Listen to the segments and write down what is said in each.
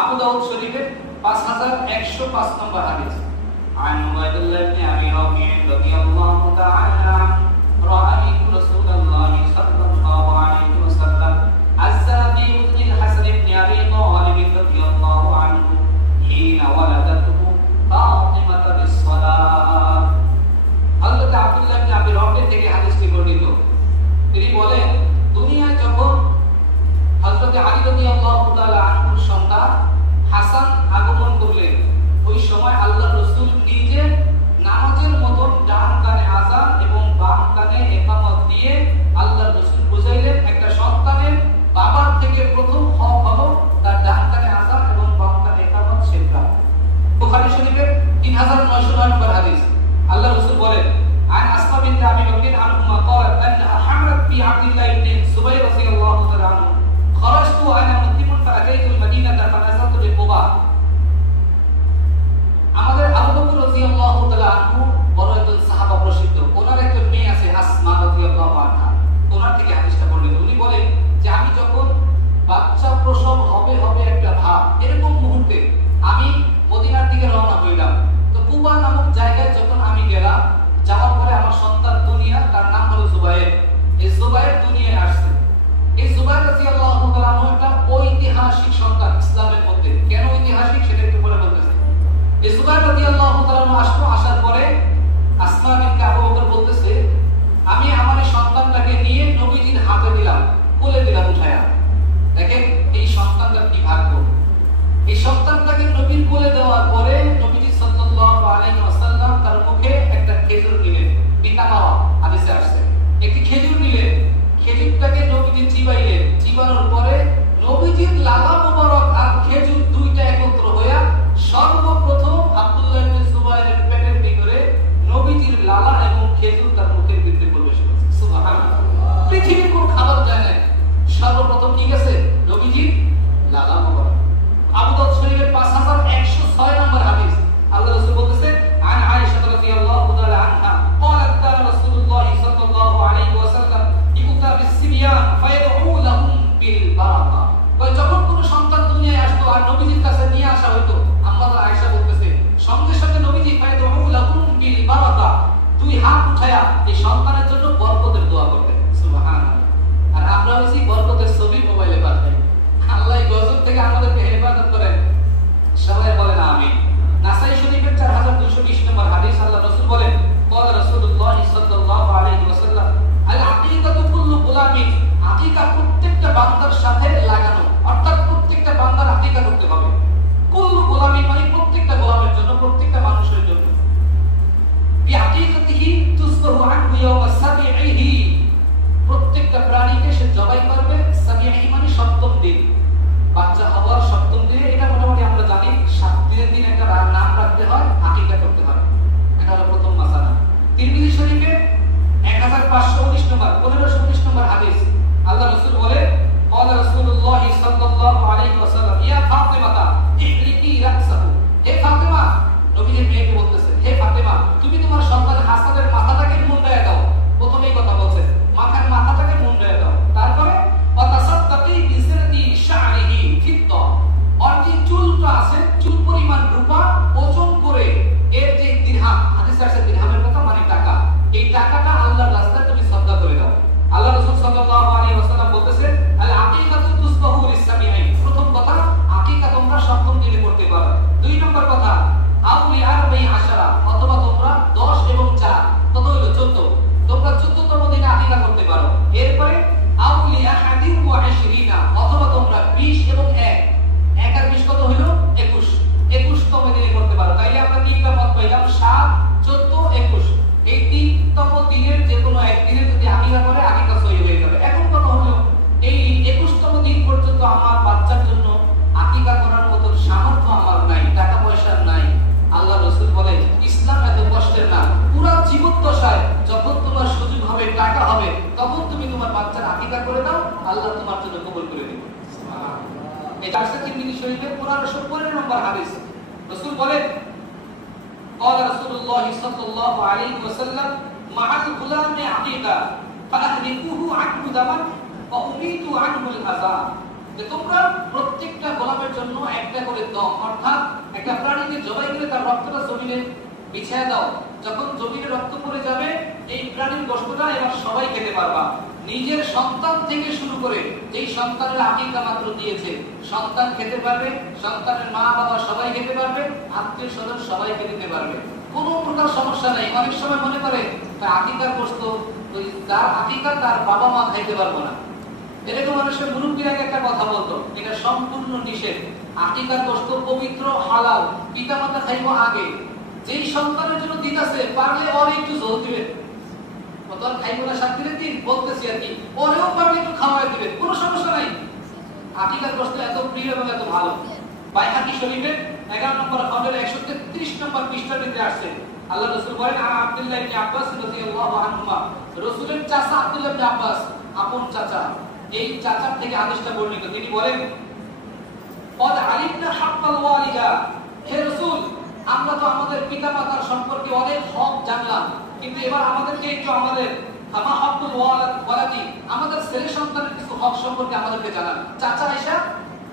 আবু দাউদ শরীফের 5105 নম্বর হাদিস। عن عبد الله بن ابي رافع رضي الله تعالى عنه رايت رسول الله صلى الله عليه وسلم عزى في اذن الحسن بن ابي طالب رضي الله عنه حين ولدته فاطمه بالصلاه। হযরত আব্দুল্লাহ ইবনে আবি রাফি থেকে হাদিসটি বর্ণিত। তিনি বলেন, দুনিয়ায় যখন হযরত আলী রাদিয়াল্লাহু তাআলা আনহুর সন্তান হাসান আগমন করলেন, ওই সময় আল্লাহর রাসূল নিজে নামাজের মতো ডান কানে আযান এবং বাম কানে ইকামত দিয়ে আল্লাহর রাসূল বুঝাইলেন, একটা সন্তানের বাবার থেকে প্রথম হক হলো তার ডান কানে আযান এবং বাম কানে ইকামত শেখা। বুখারী শরীফের 3909 নম্বর হাদিস। আল্লাহর রাসূল বলেন, عن أسماء بنت أبي بكر عنهما قالت أنها حملت في عبد الله بن الزبير رضي الله تعالى عنه خرجت وأنا مسلم فأتيت المدينة فنزلت بقباء। আমাদের আবু বকর রাদিয়াল্লাহু তাআলা আনহু বড় একজন সাহাবা প্রসিদ্ধ, ওনার একজন মেয়ে আছে আসমা রাদিয়াল্লাহু আনহা, ওনার থেকে হাদিসটা বর্ণিত। উনি বলেন যে আমি যখন বাচ্চা প্রসব হবে একটা ভাব, এরকম মুহূর্তে আমি মদিনার দিকে রওনা হইলাম। তো কুবা নামক জায়গায় যখন আমি গেলাম, যাওয়ার পরে আমার সন্তান দুনিয়া, তার নাম হলো জুবায়ের। এই জুবায়ের দুনিয়ায় আসছে। এই জুবায়ের রাদিয়াল্লাহু তাআলা আনহু একটা ঐতিহাসিক সন্তান ইসলামের মধ্যে। কেন ঐতিহাসিক সেটা একটু পরে বলতেছি। এই জুবায়ের রাদিয়াল্লাহু তাআলা আনহু আসার পরে আসমা বিনতে আবু বকর বলতেছে, আমি আমার এই সন্তানটাকে নিয়ে নবীজির হাতে দিলাম, কোলে দিলাম উঠায়া। দেখেন এই সন্তানটার কি ভাগ্য। এই সন্তানটাকে নবীর কোলে দেওয়ার পরে নবীজি সাল্লাল্লাহু আলাইহি ওয়াসাল্লাম তার মুখে একটা খেজুর দিলেন। পিতা মাওয়া হাদিসে আসছে, একটি খেজুর দিলেন। খেজুরটাকে নবীজি চিবাইলেন। চিবানোর পরে নবীজির লালা মোবারক আর খেজুর দুইটা একত্র হইয়া সর্বপ্রথম আব্দুল্লাহ ইবনে জুবায়েরের পেটের ভিতরে নবীজির লালা এবং খেজুর তার মুখের ভিতরে প্রবেশ করেছে। সুবহানাল্লাহ। পৃথিবীর কোন খাবার যায় না, সর্বপ্রথম কি গেছে? নবীজির লালা মোবারক। আবু দাউদ শরীফের 5106 নম্বর হাদিস। আল্লাহ রাসূল বলতেছেন, আন আয়েশা রাদিয়াল্লাহু তাআলা আনহা قالت كان رسول الله صلى الله عليه وسلم يؤتى بالصبيان فيدعو لهم بالبركه। যখন কোন সন্তান দুনিয়ায় আসতো আর নবীজির কাছে নিয়ে আসা হতো, আম্মা আয়েশা বলতেছে, সঙ্গে সঙ্গে নবীজি ফায়দউ লাহুম বিল বারাকা, দুই হাত উঠায়া এই সন্তানের জন্য বরকতের দোয়া করতেন। সুবহানাল্লাহ। আর আমরা হইছি বরকতের ছবি মোবাইলে পাঠাই। আল্লাহ গজব থেকে আমাদেরকে হেফাজত করেন, সবাই বলেন আমিন। নাসাই শরীফের 4220 নম্বর হাদিস। আল্লাহ রাসূল বলেন, قال رسول الله صلى الله عليه وسلم العقيقة كل غلام, আকিকা প্রত্যেকটা বান্দার সাথে লাগানো, অর্থাৎ প্রত্যেকটা বান্দার আকিকা করতে হবে। কুল গোলামি মানে প্রত্যেকটা গোলামের জন্য, প্রত্যেকটা মানুষের জন্য। বিআকিকাতিহি তুসবাহু আনহু ইয়াওমা সাবিহি, প্রত্যেকটা প্রাণীকে সে জবাই করবে। সাবিহি মানে সপ্তম দিন, বাচ্চা হওয়ার সপ্তম দিনে। এটা মোটামুটি আমরা জানি 7 দিনের দিন একটা নাম রাখতে হয়, আকিকা করতে হয়। এটা হলো প্রথম মাসালা। তিরমিজি শরীফে 1519 নম্বর 1519 নম্বর হাদিস। আল্লাহ রাসূল বলেন, قال رسول الله صلى الله عليه وسلم يا فاطمه احلقي راسه। হে ফাতেমা, নবীজির মেয়েকে বলতেছেন, হে ফাতেমা, তুমি তোমার সন্তান হাসানের মাথাটাকে মুন্ডায়া দাও। প্রথমেই কথা বলছেন, মাথাটাকে মুন্ডায়া দাও। তারপরে ওয়াতাসাদ্দাকি বিসরাতি শা'রিহি ফিদ্দা, আর যে চুলটা আছে, চুল পরিমাণ রূপা ওজন করে এর যে দিরহাম, হাদিসে আছে দিরহামের কথা মানে টাকা, এই টাকাটা আল্লাহর রাস্তায় তুমি সাদকা করে দাও। আল্লাহ রাসূল সাল্লাল্লাহু আলাইহি ওয়াসাল্লাম বলতেছেন, আল আকিকাতু তুসবাহু লিসাবিঈন। প্রথম কথা, আকিকা তোমরা সপ্তম দিনে করতে পারো। দুই নম্বর কথা, আউলি আরবাই আশারা, অথবা তোমরা 10 এবং 4 কত হলো 14, তোমরা 14তম দিনে আকিকা করতে পারো। এরপরে আউলি আহাদিন ওয়া 20, অথবা তোমরা 20 এবং 1 আর 20 কত হলো 21, 21তম দিনে করতে পারো। তাইলে আমরা তিনটা মত পাইলাম, 7, 14, 21। এই তিনতম দিনের যে কোনো একদিনে যদি আকিকা করে, আকিকা সহি হয়ে যাবে। এখন কথা হলো, এই 21তম দিন পর্যন্ত আমার বাচ্চার জন্য আকিকা করার মতো সামর্থ্য আমার নাই, টাকা পয়সা নাই। আল্লাহ রাসূল বলেন, ইসলাম এত কষ্টের না। পুরো জীবদ্দশায় যখন তোমার সুযোগ হবে, টাকা হবে, তখন তুমি তোমার বাচ্চার আকিকা করে দাও, আল্লাহ তোমার জন্য কবুল করে দিবেন। সুবহানাল্লাহ। এটা আছে তিরমিজি শরীফে 1515 নম্বর হাদিস। রাসূল বলেন, قال رسول الله صلى الله عليه وسلم مع الغلام عقيقة فأهلكوه عنه دما وأميتوا عنه الأذى। যে তোমরা প্রত্যেকটা গোলামের জন্য একটা করে দম, অর্থাৎ একটা প্রাণীকে জবাই করে তার রক্তটা জমিনে বিছিয়ে দাও। যখন জমিনে রক্ত পড়ে যাবে এই প্রাণীর গোশতটা এবার সবাই খেতে পারবা। নিজের সন্তান থেকে শুরু করে যেই সন্তানের আকিকা মাত্র দিয়েছে সন্তান খেতে পারবে, সন্তানের মা বাবা সবাই খেতে পারবে, আত্মীয় স্বজন সবাইকে দিতে পারবে, কোনো প্রকার সমস্যা নেই। অনেক সময় মনে করে আকিকার গোশত ওই তার আকিকা তার বাবা মা খাইতে পারবো না, এরকম মানুষের মুরব্বীর আগে একটা কথা বলতো, এটা সম্পূর্ণ নিষেধ। আকিকার গোশত পবিত্র হালাল, পিতা মাতা খাইবো আগে। যেই সন্তানের জন্য দিতেছে পারলে ওর একটু জোর দিবেন, তোর খাইবো না 7 দিনের দিন বলতেছি আর কি, ওরেও পারলে একটু খাওয়াই দিবেন, কোনো সমস্যা নাই। আকিকার গোশত এত প্রিয় এবং এত ভালো। বাইহাকি শরীফের 11 নম্বর খণ্ডের 133 নম্বর পৃষ্ঠাতে আসছে, আল্লাহ রাসূল বলেন, আব্দুল্লাহ ইবনে আব্বাস রাদিয়াল্লাহু আনহুমা, রাসূলের চাচা আব্দুল্লাহ ইবনে আব্বাস, আপন চাচা, এই চাচার থেকে হাদিসটা বর্ণিত। তিনি বলেন, قد علمنا حق الوالدة, হে রাসূল, আমরা তো আমাদের পিতামাতার সম্পর্কে অনেক হক জানলাম, কিন্তু এবার আমাদেরকে একটু আমাদের আমা হকুল ওয়ালাদি, আমাদের ছেলে সন্তানের কিছু হক সম্পর্কে আমাদেরকে জানান। চাচা আয়েশা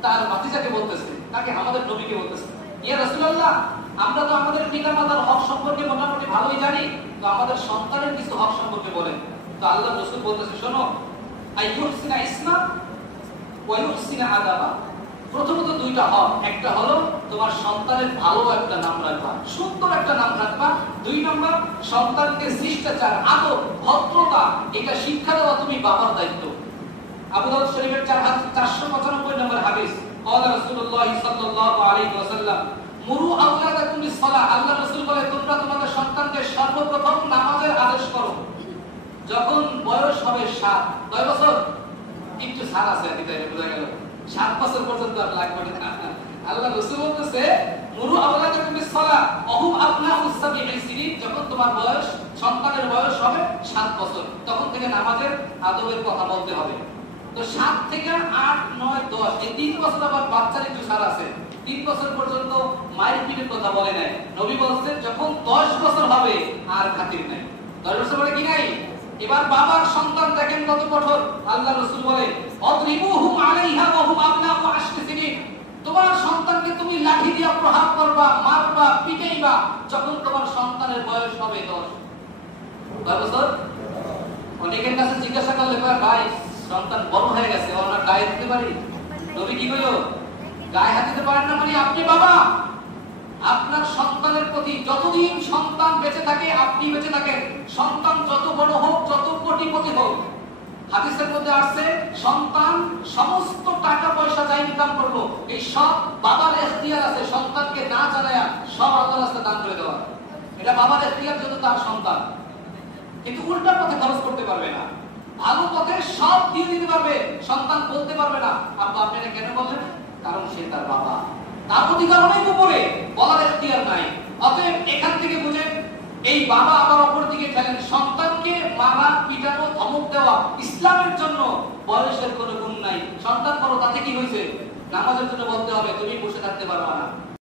তার ভাতিজাকে বলতেছে, তাকে আমাদের নবীকে বলতেছে, ইয়া রাসূলুল্লাহ, আমরা তো আমাদের পিতামাতার হক সম্পর্কে মোটামুটি ভালোই জানি, তো আমাদের সন্তানের কিছু হক সম্পর্কে বলেন। তো আল্লাহর রাসূল বলতেছে, শোনো, আইয়ুহসিনা ইসমা ওয়া ইউহসিনা আদাবা। প্রথমত দুইটা হক, একটা হলো তোমার সন্তানের ভালো একটা নাম রাখবা, সুন্দর একটা নাম রাখবা। 2 নম্বর, সন্তানকে শিষ্টাচার, আদব, ভদ্রতা এটা শিক্ষা দেওয়া তুমি বাবার দায়িত্ব। আবু দাউদ শরীফের 495 নম্বর হাদিস, قال রাসূলুল্লাহ সাল্লাল্লাহু আলাইহি ওয়াসাল্লাম, মুরু আওলাদাকুম বিস-সালাহ, আল্লাহ রাসূল বলে, তোমরা তোমাদের সন্তানকে সর্বপ্রথম নামাজের আদেশ করো যখন বয়স হবে 7। 9 বছর একটু ছাড় আছে, এটাই বোঝা গেল, 7 বছর পর্যন্ত আর লাগবে না। আল্লাহ রাসূল বলতেছে, মুরু আওলাদাকুম বিস-সালাহ ওহুম আবনাউস সাবিঈ সিনিন, যখন তোমার বয়স, সন্তানের বয়স হবে 7 বছর, তখন থেকে নামাজের আদবের কথা বলতে হবে। তো 7 থেকে 8, 9, 10 এই 3 বছর আবার বাচ্চার একটু ছাড় আছে। 3 বছর পর্যন্ত মায়ের পিঠের কথা বলে নাই। নবী বলেছেন যখন 10 বছর হবে আর খাতির নাই। 10 বছর পরে কি নাই? এবার বাবার সন্তান দেখেন কত কঠোর। আল্লাহ রাসূল বলে, অদ্রিবুহুম আলাইহা ওয়া হুম আবনাউ 10 সিনিন, তোমার সন্তানকে তুমি লাঠি দিয়ে প্রহার করবা, মারবা, পিটাইবা যখন তোমার সন্তানের বয়স হবে 10 বছর। অনেকের কাছে জিজ্ঞাসা করলে ভাই সন্তান বড় হয়ে গেছে, ওর না গায়ে দিতে পারি? নবী কি বলল? গায়ে হাত দিতে পারেন না মানে আপনি বাবা, আপনার সন্তানের প্রতি যতদিন সন্তান বেঁচে থাকে আপনি বেঁচে থাকেন, সন্তান যত বড় হোক, যত কোটিপতি হোক। হাদিসের মধ্যে আসছে, সন্তান সমস্ত টাকা পয়সা যা ইনকাম করলো এই সব বাবার এখতিয়ার আছে, সন্তানকে না জানায়া সব আল্লাহর রাস্তায় দান করে দেওয়া। এটা বাবার এখতিয়ার, যেহেতু তার সন্তান, কিন্তু উল্টা পথে খরচ করতে পারবে না, ভালো পথে সব দিয়ে দিতে পারবে। সন্তান বলতে পারবে না, আব্বা আপনি এটা কেন বললেন? কারণ সে তার বাবা, তার অধিকার অনেক উপরে, বলার এখতিয়ার নাই। অতএব এখান থেকে বুঝেন, এই বাবা আবার অপর দিকে ঠেলেন। সন্তানকে মারা, পিটানো, ধমক দেওয়া ইসলামের জন্য বয়সের কোনো গুণ নাই। সন্তান বড়, তাতে কি হয়েছে? নামাজের জন্য বলতে হবে, তুমি বসে থাকতে পারবা না।